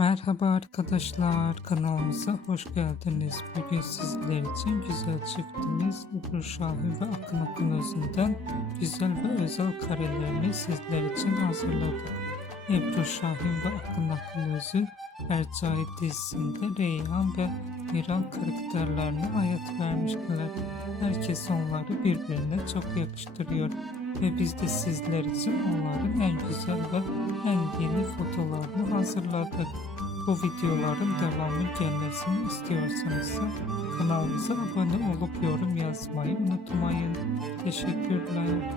Merhaba arkadaşlar, kanalımıza hoş geldiniz. Bugün sizler için güzel çiftimiz Ebru Şahin ve Akın Akınözü'nden güzel ve özel karelerini sizler için hazırladık. Ebru Şahin ve Akın Akınözü Hercai dizisinde Reyhan ve Miran karakterlerine hayat vermişler. Herkes onları birbirine çok yakıştırıyor ve biz de sizler için onların en güzel ve en yeni fotolarını hazırladık. Bu videoların devamı gelmesini istiyorsanız kanalımıza abone olup yorum yazmayı unutmayın. Teşekkürler.